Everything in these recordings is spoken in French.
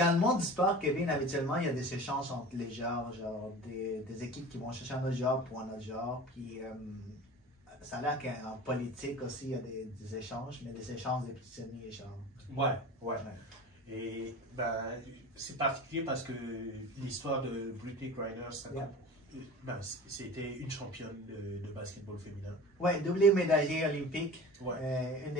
dans le monde du sport, Kevin, habituellement, il y a des échanges entre les genres, genre des équipes qui vont chercher un autre genre pour un autre genre. Puis ça a l'air qu'en politique aussi, il y a des échanges, mais des échanges des prisonniers, genre. Ouais, ouais. Et ben, c'est particulier parce que l'histoire de Brittney Griner, ben, c'était une championne de basketball féminin. Ouais, doublée médaillée olympique. Ouais. Une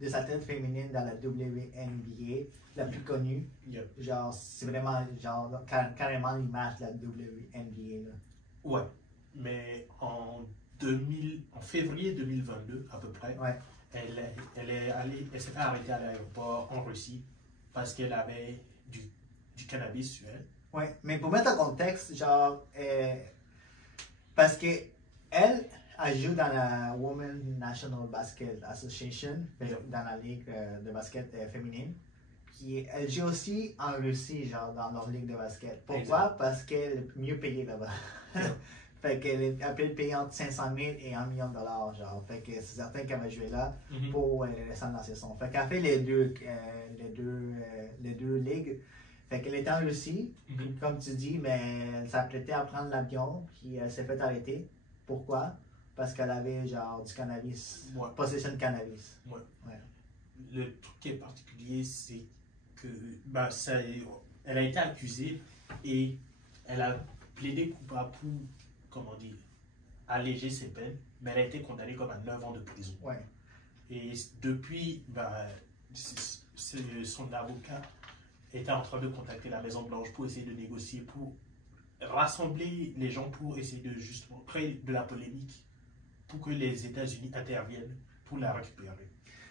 des athlètes féminines dans la WNBA, la plus connue. Yep. Genre, c'est vraiment genre, carrément l'image de la WNBA. Là. Ouais, mais en février 2022 à peu près, ouais. elle s'est fait arrêter à l'aéroport en Russie parce qu'elle avait du cannabis sur elle. Oui, mais pour mettre en contexte, genre, parce que elle joue dans la Women's National Basket Association, dans la ligue de basket féminine. Puis elle joue aussi en Russie, genre, dans leur ligue de basket. Pourquoi? Exact. Parce qu'elle est mieux payée là-bas. Fait qu'elle est payée entre 500 000 et 1 million de dollars, genre. Fait que c'est certain qu'elle va jouer là pour les restants de la saison. Fait qu'elle fait les deux ligues. Fait qu'elle était en Russie, comme tu dis, mais elle s'apprêtait à prendre l'avion, puis elle s'est fait arrêter. Pourquoi? Parce qu'elle avait genre du cannabis, possession de cannabis. Ouais. Le truc qui est particulier, c'est que ben, elle a été accusée et elle a plaidé coupable pour, comment dire, alléger ses peines, mais elle a été condamnée comme à 9 ans de prison. Ouais. Et depuis, ben, son avocat était en train de contacter la Maison-Blanche pour essayer de négocier, pour rassembler les gens, pour essayer de justement créer de la polémique, pour que les États-Unis interviennent pour la récupérer.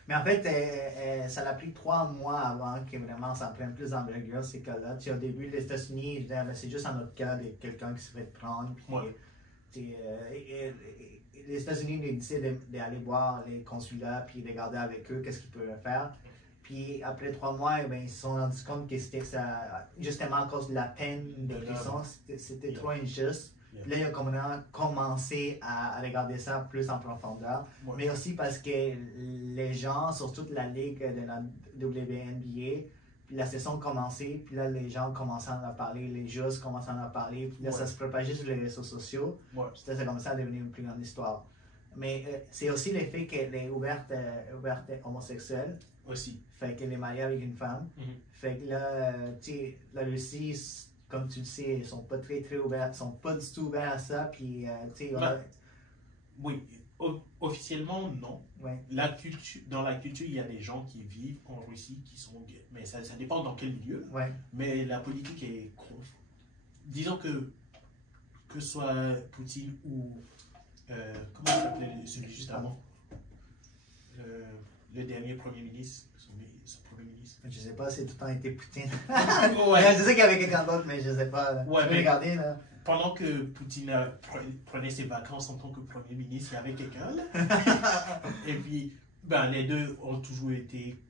Mais en fait, ça a pris 3 mois avant que vraiment ça prenne plus d'envergure, ces cas-là. Au début, les États-Unis disaient, c'est juste un autre cas de quelqu'un qui se fait prendre. Puis, les États-Unis décidaient d'aller voir les consulats puis regarder avec eux qu'est-ce qu'ils peuvent faire. Puis après 3 mois, ils se sont rendus compte que c'était ça, justement à cause de la peine de prison, c'était trop injuste. Puis là, ils ont commencé à regarder ça plus en profondeur. Mais aussi parce que les gens, surtout de la ligue de la WNBA, puis la saison commençait, puis là, les gens commençaient à en parler, les joueurs commençaient à en parler, puis là, ça se propageait sur les réseaux sociaux. Puis là, ça commençait à devenir une plus grande histoire. Mais c'est aussi le fait qu'elle est ouverte homosexuelle. Aussi. Fait qu'elle est mariée avec une femme. Fait que là, tu sais, la Russie, comme tu le sais, ils sont pas très ouverts, ils sont pas du tout ouverts à ça. Puis, tu sais, oui, officiellement, non. Ouais. Dans la culture, il y a des gens qui vivent en Russie qui sont gays. Mais ça dépend dans quel milieu. Ouais. Mais la politique est contre. Disons que ce soit Poutine ou. Comment il s'appelait celui juste avant? Le dernier premier ministre, son premier ministre. Je sais pas, c'est tout le temps été Poutine. Ouais. Je sais qu'il y avait quelqu'un d'autre, mais je sais pas. Là. Ouais, regardez, là. Pendant que Poutine prenait ses vacances en tant que premier ministre, il y avait quelqu'un là. Et puis, ben, les deux ont toujours été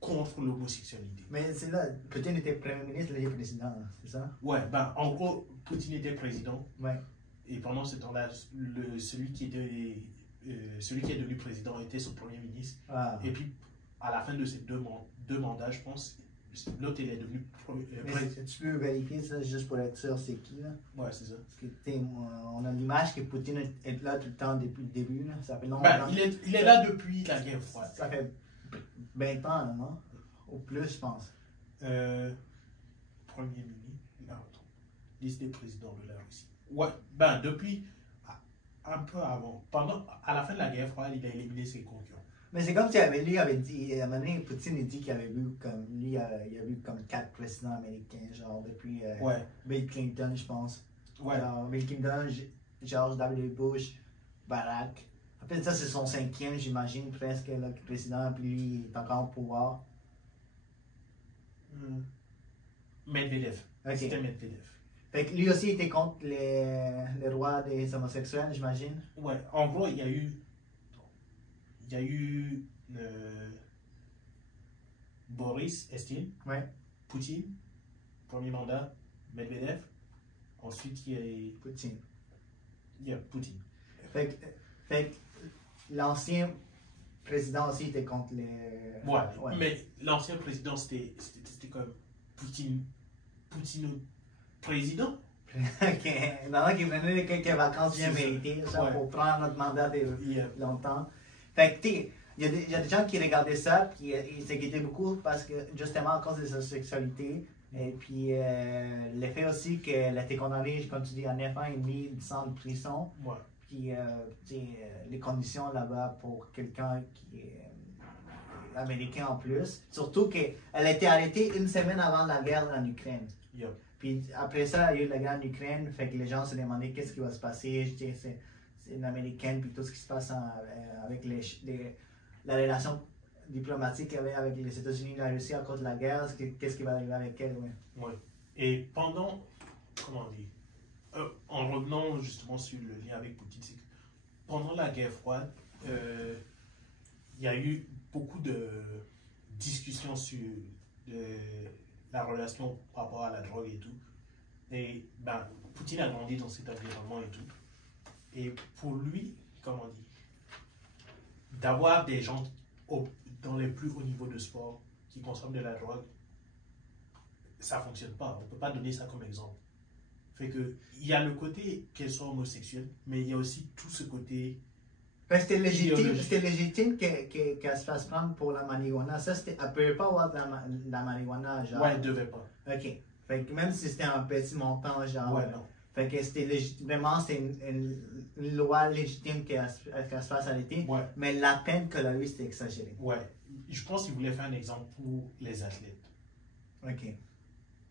contre l'homosexualité. Mais c'est là, Poutine était premier ministre, là, il est président, c'est ça? Ouais, ben, en gros, Poutine était président. Ouais. Et pendant ce temps-là, celui qui est devenu président était son premier ministre. Ah. Et puis, à la fin de ces deux mandats, je pense, l'autre il est devenu président. Tu peux vérifier ça juste pour être sûr c'est qui là? Ouais, c'est ça. Parce que on a l'image que Poutine est là tout le temps depuis le début. Là. Ça fait longtemps. Ben, il est là depuis la guerre froide. Ça fait 20 ans, là, non? Ou plus, je pense. Premier ministre, non, liste des présidents de la Russie. Ouais, ben depuis un peu avant, à la fin de la guerre froide, il a éliminé ses concurrents. Mais c'est comme si lui avait dit, à un moment donné, Poutine a dit qu'il avait vu comme, lui, il a vu comme 4 présidents américains, genre depuis Bill Clinton, je pense. Ouais. Alors, Bill Clinton, George W. Bush, Barack. En fait, ça, c'est son 5e, j'imagine, presque, le président, puis lui, il est encore au pouvoir. Medvedev. Okay. C'était Medvedev. Fait que lui aussi était contre les rois des homosexuels, j'imagine. Ouais, en gros, il y a eu Boris Eltsine, Poutine, premier mandat, Medvedev, ensuite il y a Poutine. Il y a Poutine. Fait que l'ancien président aussi était contre les. Ouais. Mais l'ancien président, c'était comme Poutine président. Ok. Maintenant qu'il prenait quelques vacances bien méritées, ça, pour prendre notre mandat de longtemps. Fait que, il y a des gens qui regardaient ça, puis ils s'inquiétaient beaucoup parce que, justement, à cause de sa sexualité. Et puis, le fait aussi qu'elle a été condamnée, comme tu dis, à 9 ans et demi de prison. Ouais. Puis, les conditions là-bas pour quelqu'un qui est américain en plus. Surtout qu'elle a été arrêtée une semaine avant la guerre en Ukraine. Yep. Puis après ça, il y a eu la guerre en Ukraine, fait que les gens se demandaient qu'est-ce qui va se passer. C'est une américaine, puis tout ce qui se passe avec la relation diplomatique avec les États-Unis et la Russie à cause de la guerre, qu'est-ce qui va arriver avec elle. Ouais. Et pendant, comment dire, en revenant justement sur le lien avec Poutine, c'est que pendant la guerre froide, il y a eu beaucoup de discussions sur la relation par rapport à la drogue et tout. Et ben, Poutine a grandi dans cet environnement et tout. Et pour lui, comment on dit, d'avoir des gens dans les plus hauts niveaux de sport qui consomment de la drogue, ça ne fonctionne pas. On ne peut pas donner ça comme exemple. Fait que, il y a le côté qu'elle soit homosexuelle, mais il y a aussi tout ce côté. C'était légitime qu'elle se fasse prendre pour la marijuana. Ça, elle ne pouvait pas avoir de la marijuana, genre. Ouais, elle ne devait pas. Ok. Fait que même si c'était un petit montant, genre. Ouais, non. Fait que c'était vraiment une loi légitime qu'elle se fasse arrêter. Ouais. Mais la peine qu'elle a eue, c'était exagéré. Ouais. Je pense qu'il voulait faire un exemple pour les athlètes. Ok.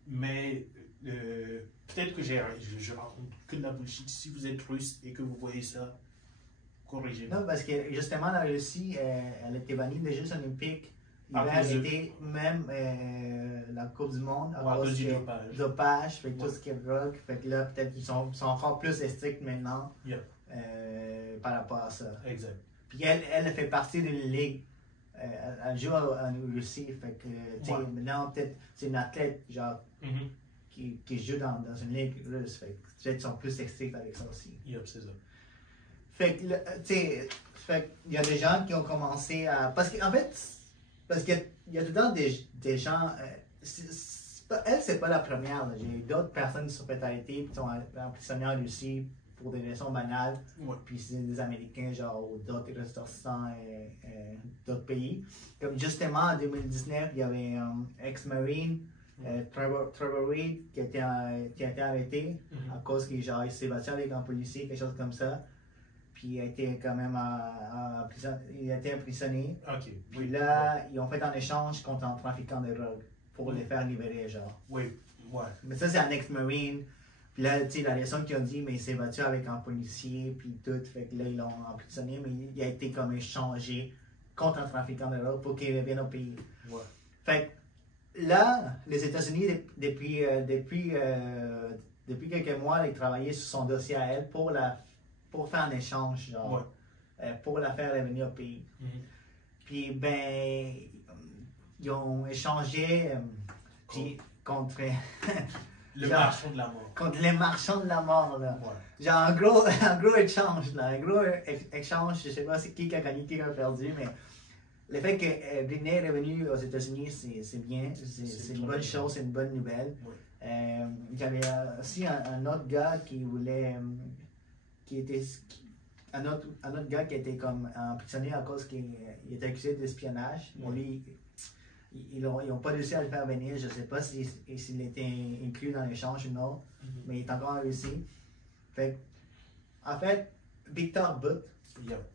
Mais peut-être que je raconte que de la bullshit. Si vous êtes russe et que vous voyez ça, corrigez-moi. Non, parce que justement, la Russie, elle était bannie des Jeux Olympiques. Il avait arrêté même la Coupe du Monde à cause du dopage, fait que tout ce qui est drogue. Fait que là, peut-être qu'ils sont encore plus stricts maintenant par rapport à ça. Exact. Puis elle fait partie d'une ligue. Elle joue en Russie. Fait que, maintenant, peut-être, c'est une athlète, genre, qui joue dans une ligue russe. Fait que, peut-être, ils sont plus stricts avec ça aussi. C'est ça. Fait que, tu sais, il y a des gens qui ont commencé à. Parce qu'en fait, il y a tout le temps des gens. Elle, c'est pas la première. J'ai d'autres personnes qui sont fait arrêter et qui sont emprisonnées en Russie pour des raisons banales. Ouais. Puis c'est des Américains, genre, ou d'autres ressortissants d'autres pays. Comme justement en 2019, il y avait un ex-marine, Trevor Reed, qui a été arrêté à cause qu'il s'est battu avec un policier, quelque chose comme ça. Puis il a été quand même il a été emprisonné. Okay. Puis là, ils ont fait un échange contre un trafiquant de drogue pour les faire libérer, genre. Oui, ouais. Mais ça, c'est un ex-marine. Puis là, tu sais, la raison qu'ils ont dit, mais il s'est battu avec un policier, puis tout. Fait que là, ils l'ont emprisonné, mais il a été comme échangé contre un trafiquant de drogue pour qu'il revienne au pays. Ouais. Fait que là, les États-Unis, depuis quelques mois, ils travaillaient sur son dossier à elle pour faire un échange, genre, pour la faire revenir au pays. Puis, ben, ils ont échangé contre le marchand de la mort. Contre les marchands de la mort, là. Ouais. Genre, un gros échange, là. Un gros échange, je sais pas c'est qui a gagné, qui a perdu, mais le fait que Britney est revenue aux États-Unis, c'est bien. C'est une bonne chose, c'est une bonne nouvelle. Ouais. Il y avait aussi un autre gars qui voulait. Un autre gars qui était comme emprisonné à cause qu'il était accusé d'espionnage. Bon, lui, ils n'ont pas réussi à le faire venir. Je ne sais pas s'il était inclus dans l'échange ou non, mais il est encore en Russie. En fait, Victor Bout,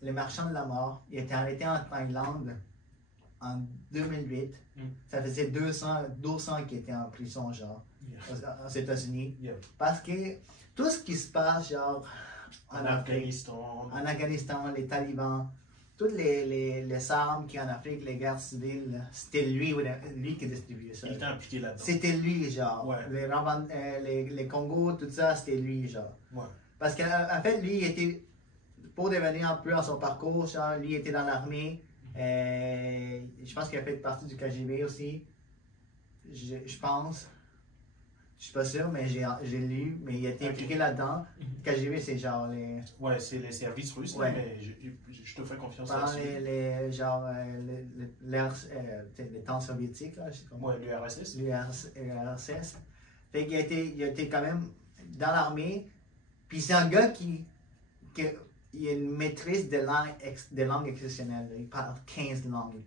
le marchand de la mort, il a été arrêté en Thaïlande en 2008. Ça faisait 200 qu'il était en prison, genre, aux États-Unis. Parce que tout ce qui se passe, genre, en Afghanistan, les talibans, toutes les armes qu'il y a en Afrique, les guerres civiles, c'était lui qui distribuait ça. Il était impliqué là-dedans. C'était lui, genre. Ouais. Les Congos, tout ça, c'était lui, genre. Ouais. Parce qu'en fait, lui, il était, pour devenir un peu à son parcours, genre, lui était dans l'armée. Je pense qu'il a fait partie du KGB aussi. Je pense. Je suis pas sûr, mais j'ai lu, mais il a été impliqué là-dedans. KGB, c'est genre les. Ouais, c'est les services russes, Ouais. mais je te fais confiance Pendant là-dessus. genre, les temps soviétiques, là, je sais comment. Ouais, l'URSS. L'URSS. Fait qu'il il a été quand même dans l'armée. Puis c'est un gars il a une maîtrise des langues exceptionnelles. Il parle 15 langues.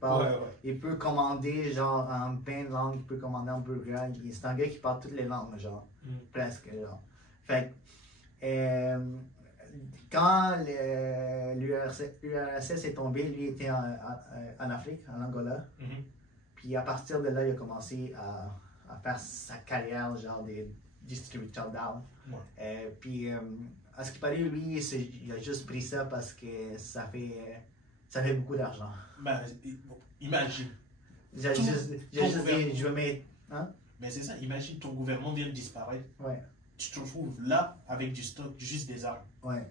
Il peut commander genre en 20 langues, il peut commander en bulgare. C'est un gars qui parle toutes les langues, genre. Presque, genre. Fait quand l'URSS est tombé, lui était en Afrique, en Angola. Puis à partir de là, il a commencé à faire sa carrière, genre des distributeurs d'armes. Puis à ce qui paraît, lui, il a juste pris ça parce que ça fait beaucoup d'argent. Ben, imagine. J'ai juste dit, je vais mettre. Hein? Mais c'est ça, imagine ton gouvernement vient de disparaître. Ouais. Tu te retrouves là avec du stock, juste des armes. Ouais.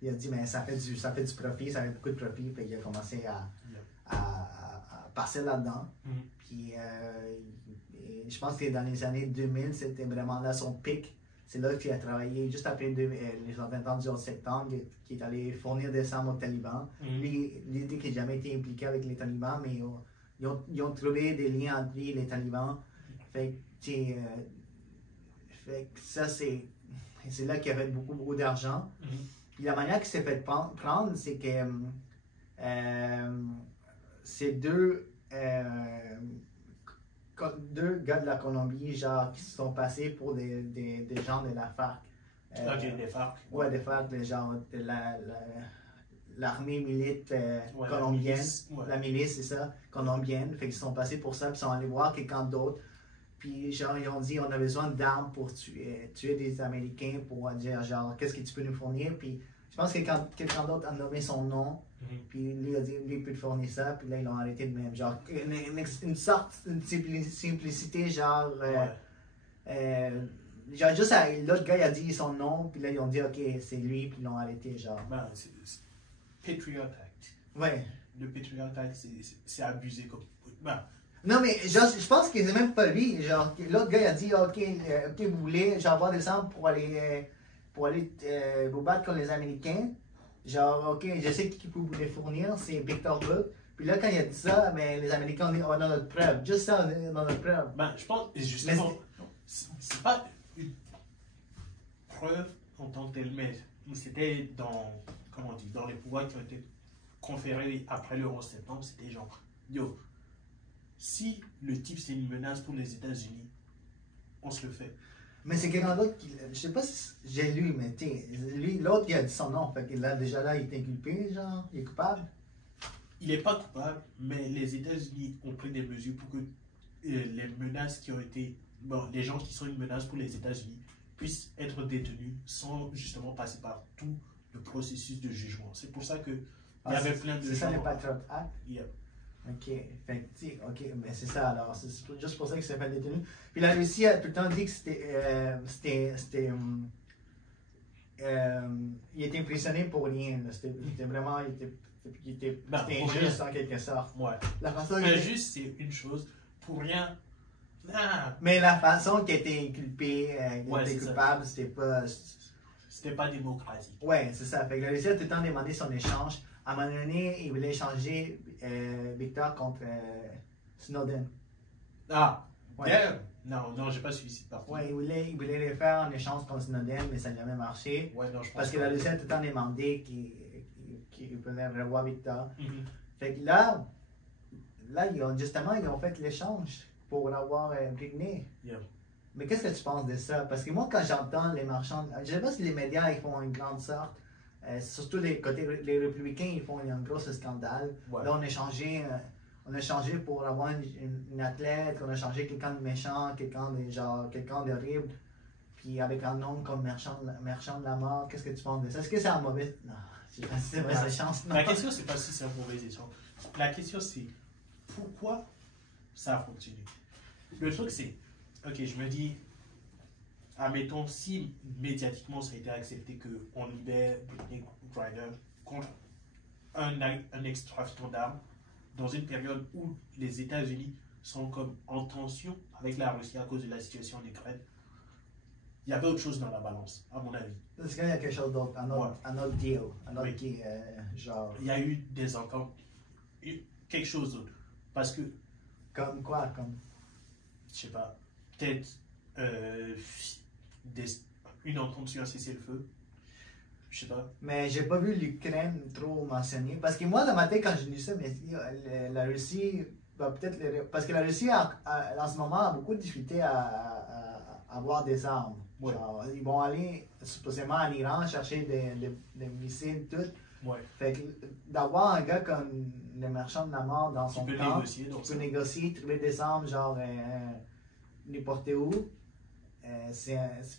Il a dit, mais ça fait du profit, ça fait beaucoup de profit. Puis il a commencé à passer là-dedans. Puis je pense que dans les années 2000, c'était vraiment là son pic. C'est là qu'il a travaillé juste après les attentats du 11 septembre, qui est allé fournir des armes aux talibans. Lui, il dit qu'il n'a jamais été impliqué avec les talibans, mais ils ont trouvé des liens entre lui et les talibans. Fait que ça, c'est là qu'il a fait beaucoup d'argent. Puis la manière qu'il s'est fait prendre, c'est que c'est deux gars de la Colombie, genre, qui se sont passés pour des gens de la FARC. Des FARC. Ouais, des FARC, genre de l'armée militaire colombienne. La milice, c'est ça, colombienne. Fait qu'ils sont passés pour ça, puis ils sont allés voir quelqu'un d'autre. Puis, genre, ils ont dit, on a besoin d'armes pour tuer des Américains, pour dire, genre, qu'est-ce que tu peux nous fournir? Puis, je pense que quelqu'un d'autre a nommé son nom, puis lui a dit, lui peut te fournir ça, puis là, ils l'ont arrêté de même. Genre, une simplicité, genre, genre, juste, l'autre gars, il a dit son nom, puis là, ils ont dit, ok, c'est lui, puis ils l'ont arrêté, genre. Ben, c'est Patriot Act. Ouais. Le Patriot Act, c'est abusé comme. Ben, non, mais genre, je pense que c'est même pas lui. Genre, l'autre gars il a dit, ok, vous voulez, genre, avoir des armes pour aller vous battre contre les Américains. Genre, ok, je sais qui peut vous les fournir, c'est Victor Buck. Puis là, quand il a dit ça, ben, les Américains ont dit, on a notre preuve. Juste ça, on a notre preuve. Ben, je pense, justement, c'est pas une preuve en tant que telle, mais c'était dans les pouvoirs qui ont été conférés après le 11 septembre, c'était genre, yo, si le type c'est une menace pour les États-Unis, on se le fait. Mais c'est quelqu'un d'autre qui. Je sais pas si j'ai lu, mais lui, l'autre, il a dit son nom. Fait que là, déjà là, il est inculpé, genre, il est coupable. Il n'est pas coupable, mais les États-Unis ont pris des mesures pour que les menaces qui ont été. Bon, les gens qui sont une menace pour les États-Unis puissent être détenus sans justement passer par tout le processus de jugement. C'est pour ça que il y avait plein de gens. C'est ça le Patriot Act? Yeah. Ok, fait que, ok, mais c'est ça alors, c'est juste pour ça qu'il s'est fait détenu. Puis la Russie a tout le temps dit que il était impressionné pour rien. C'était vraiment, il était injuste en quelque sorte. Ouais. La façon injuste, c'est une chose, pour rien. Ah. Mais la façon qu'il était inculpé, qu'il était coupable, c'était pas démocratique. Ouais, c'est ça. Fait que la Russie a tout le temps demandé son échange. À un moment donné, il voulait échanger Victor contre Snowden. Ah, ouais. Non, j'ai pas suivi cette partie. Ouais, il voulait le faire en échange contre Snowden, mais ça n'a jamais marché. Ouais, non, je pense parce que la Russie a tout le temps demandé qu'il voulait revoir Victor. Fait que là, ils ont fait l'échange pour l'avoir imprimé. Yeah. Mais qu'est-ce que tu penses de ça? Parce que moi, quand j'entends les marchands, je ne sais pas si les médias ils font une grande sorte. Surtout les républicains, ils font un gros scandale. Ouais. Là, on a changé pour avoir une athlète, on a changé quelqu'un de méchant, quelqu'un d'horrible, puis avec un nom comme Marchand de la mort. Qu'est-ce que tu penses de ça? Est-ce que c'est un mauvais... Non, je sais pas si c'est une mauvaise chance. La question, c'est pas si c'est un mauvais échange. La question, c'est pourquoi ça a fonctionné. Le truc, c'est, ok, je me dis, admettons, si médiatiquement ça a été accepté qu'on libère Brittney Griner contre un extrafiquant d'armes dans une période où les États-Unis sont comme en tension avec la Russie à cause de la situation en Ukraine, il y avait autre chose dans la balance, à mon avis. Parce qu'il y a quelque chose d'autre, un autre deal, un autre Oui. qui, genre, Il y a eu des ententes, quelque chose d'autre. Parce que, comme quoi, comme, je sais pas, peut-être des- une entente sur un cessez-le-feu. Je sais pas. mais j'ai pas vu l'Ukraine trop mentionner, parce que moi, dans ma tête, quand j'ai lu ça, mais la Russie va peut-être, parce que la Russie, en ce moment, a beaucoup de difficultés à avoir des armes. Ouais. Genre, ils vont aller supposément en Iran chercher des missiles, tout. Ouais. Fait que d'avoir un gars comme le marchand de la mort dans Tu son peux camp, négocier, donc qui peut négocier, trouver des armes, genre n'importe où,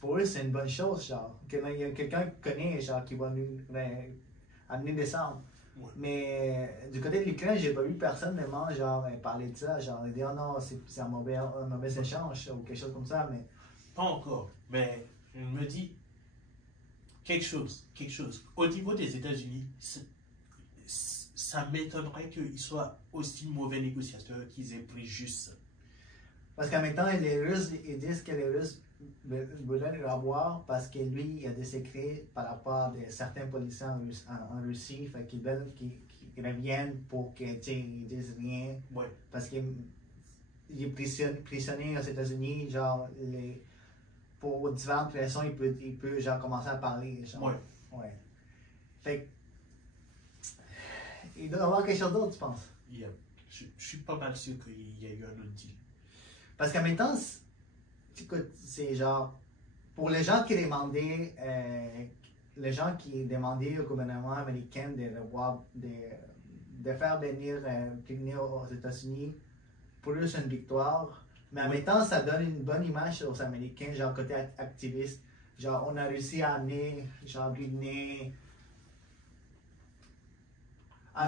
pour eux, c'est une bonne chose, genre. Il y a quelqu'un qui connaît, genre, qui va nous amener des armes. Ouais. Mais du côté de l'Ukraine, j'ai pas vu personne vraiment, genre, parler de ça, genre, dire, oh non, c'est un mauvais échange, ou quelque chose comme ça, mais... Pas encore, mais je me dis quelque chose. Au niveau des États-Unis, ça m'étonnerait qu'ils soient aussi mauvais négociateurs qu'ils aient pris juste ça. Parce qu'en même temps, les Russes, ils disent que les Russes veulent le avoir parce que lui, il a des secrets par rapport à certains policiers en Russie, fait qu'ils veulent qu'ils reviennent pour qu'ils disent rien. Ouais. Parce qu'il est prisonnier aux États-Unis, genre, pour différentes raisons, il peut genre, commencer à parler. Genre. Ouais. Fait que, il doit y avoir quelque chose d'autre, tu penses? Yeah. Je suis pas mal sûr qu'il y a eu un autre deal. Parce qu'en même temps, écoute, c'est genre, pour les gens qui demandaient, au gouvernement américain de faire venir aux États-Unis, pour eux c'est une victoire. Mais en même temps, ça donne une bonne image aux Américains, genre côté activiste. Genre, on a réussi à amener, genre, Britney.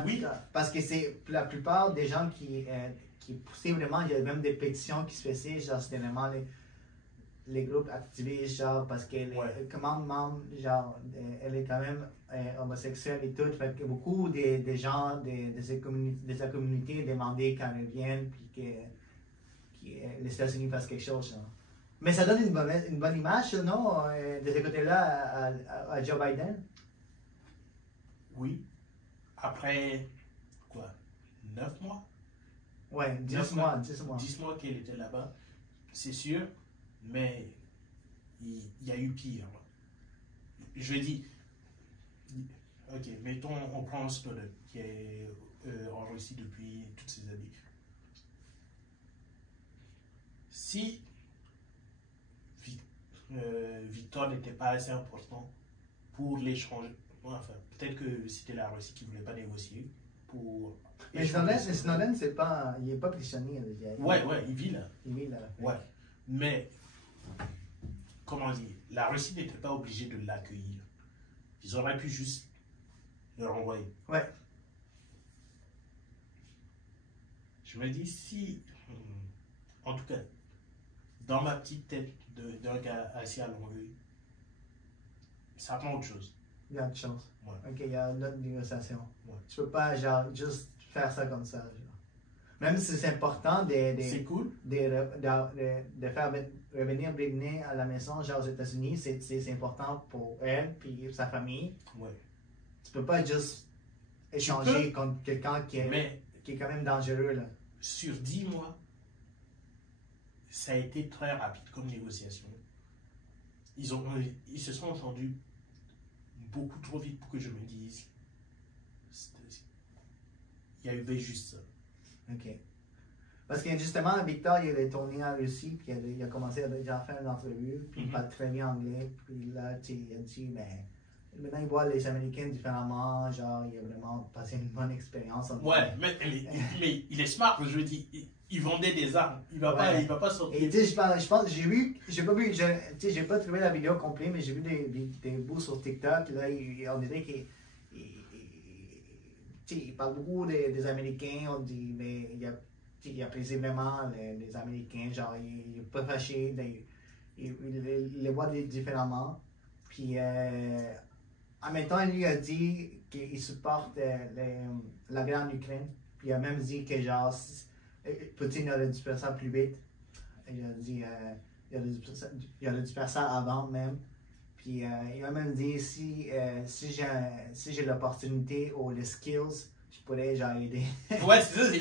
Oui. Parce que c'est la plupart des gens qui poussaient vraiment, il y a même des pétitions qui se faisaient, genre, c'était vraiment les groupes activistes, genre, parce qu'elle est commandement, genre, elle est quand même homosexuelle et tout. Fait que beaucoup des gens de sa communauté demandaient qu'elle revienne, puis que les États-Unis fassent quelque chose. Genre. Mais ça donne une bonne image, non, de ce côté-là à Joe Biden? Oui. Après, quoi, 9 mois? Ouais, 10 mois. 10 mois qu'elle était là-bas, c'est sûr, mais il y a eu pire. Je dis, ok, mettons, on prend Snowden, qui est en Russie depuis toutes ces années. Si Victor n'était pas assez important pour l'échange, enfin, peut-être que c'était la Russie qui ne voulait pas négocier pour. Mais Snowden, il n'est pas prisonnier. Ouais, il vit là. Il vit là. Ouais. Mais, comment dire, la Russie n'était pas obligée de l'accueillir. Ils auraient pu juste le renvoyer. Ouais. Je me dis, si, en tout cas, dans ma petite tête d'un gars assis à Longueuil, ça prend autre chose. Il y a autre chose. Ouais. Ok, il y a une autre négociation. Ouais. Tu peux pas, genre, juste faire ça comme ça. Genre. Même si c'est important C'est cool. de faire revenir Britney à la maison, genre aux États-Unis, c'est important pour elle et sa famille. Ouais. Tu peux pas juste échanger contre quelqu'un qui est quand même dangereux. Là. Sur 10 mois, ça a été très rapide comme négociation. Ils se sont entendus beaucoup trop vite pour que je me dise. Il y a eu juste ça. Ok. Parce que justement, Victor, il est tourné en Russie, puis il a commencé à déjà faire une entrevue, puis il parle très bien anglais, puis là, tu sais, il a dit, mais maintenant il voit les Américains différemment, genre, il a vraiment passé une bonne expérience. Ouais, mais il est smart, je veux dire, il vendait des armes, il va pas sortir. Et tu sais, je pense, j'ai pas trouvé la vidéo complète, mais j'ai vu des bouts sur TikTok, là, on dirait qu'il parle beaucoup des Américains, on dit, mais il apprécie vraiment les Américains, genre, il n'est pas fâché, il les voit différemment. Puis, en même temps, lui a dit qu'il supporte la guerre en Ukraine. Puis, il a même dit que, genre, Poutine aurait dû faire ça plus vite. Il a dit, il aurait dû faire ça avant même. Puis il m'a même dit si j'ai l'opportunité ou les skills, je pourrais genre aider. Ouais, c'est ça.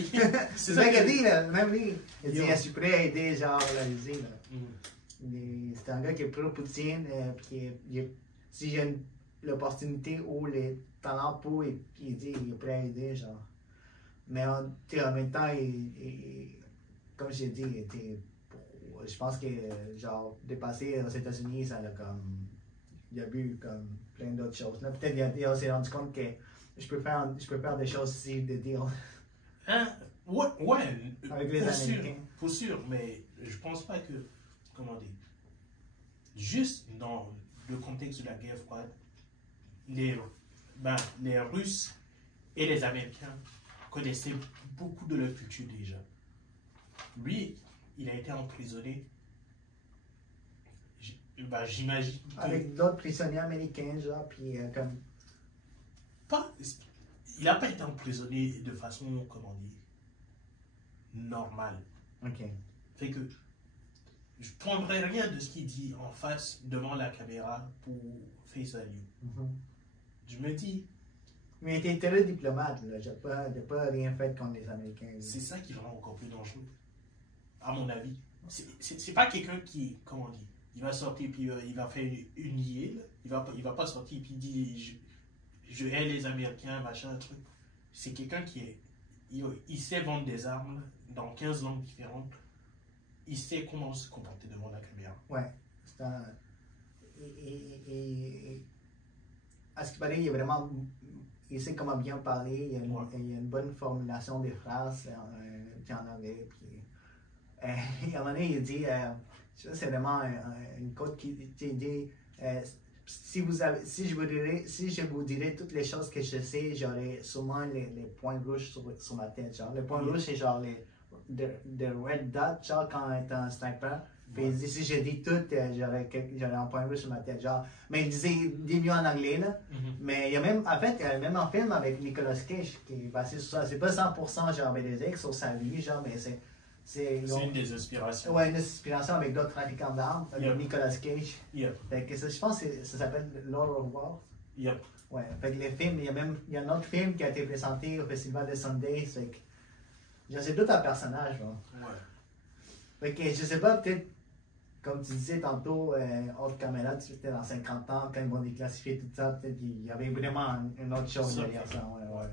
C'est ça qu'il a dit, là, même lui. Il dit Yo. je pourrais aider genre la Russie. Là. Mm. C'est un gars qui est pro-Poutine, puis si j'ai l'opportunité ou les talents pour, il dit il est prêt à aider, genre. Mais en même temps, comme j'ai dit, je pense que genre dépasser aux États-Unis, ça l'a comme. Il a vu comme plein d'autres choses. Là, peut-être il s'est rendu compte que je peux faire des choses ici, des deals. Hein? Ouais, Avec les Américains. Pour sûr, mais je pense pas que, comment dire, juste dans le contexte de la guerre froide, les Russes et les Américains connaissaient beaucoup de leur culture déjà. Lui, il a été emprisonné. J'imagine que... Avec d'autres prisonniers américains, genre, puis comme. Il n'a pas été emprisonné de façon, comment dire, normale. Ok. Fait que je ne prendrai rien de ce qu'il dit en face devant la caméra pour face value. Je me dis, Mais il était très diplomate, là. J'ai pas rien fait contre les Américains. Là. c'est ça qui le rend encore plus dangereux, à mon avis. C'est pas quelqu'un qui, comment dire, il va sortir puis il va faire une liée, il va pas sortir puis dire je hais les Américains, machin, un truc. C'est quelqu'un qui est, il sait vendre des armes dans 15 langues différentes. Il sait comment se comporter devant la caméra. Ouais. C'est un. À ce qui paraît, il est vraiment. Il sait comment bien parler, il y a une bonne formulation des phrases en anglais. Puis, à un moment donné, il dit, c'est vraiment une quote qui dit si je vous dirais toutes les choses que je sais, j'aurais sûrement les points rouges sur ma tête. Genre. Les points rouges, c'est genre les red dots, genre quand t'es un sniper. Puis il dit, si je dis tout, j'aurais un point rouge sur ma tête. Genre. Mais il dit mieux en anglais, là. Mais il y a même, en fait, il y a même un film avec Nicolas Cage qui est basé sur ça. C'est pas 100% genre BDX sur sa vie, genre, mais c'est une des inspirations. Ouais, une inspiration avec d'autres trafiquants d'armes, avec Nicolas Cage. Yep. Fait que ça, je pense que ça s'appelle Lord of War. Yep. Ouais, fait que les films, il y a un autre film qui a été présenté au Festival de Sundance. Fait que je sais tout un personnage, là. Ouais. Fait que je sais pas, peut-être, comme tu disais tantôt, hors caméra, tu étais dans 50 ans, quand ils vont déclassifier tout ça, peut-être qu'il y avait vraiment une autre chose derrière ça. Ouais.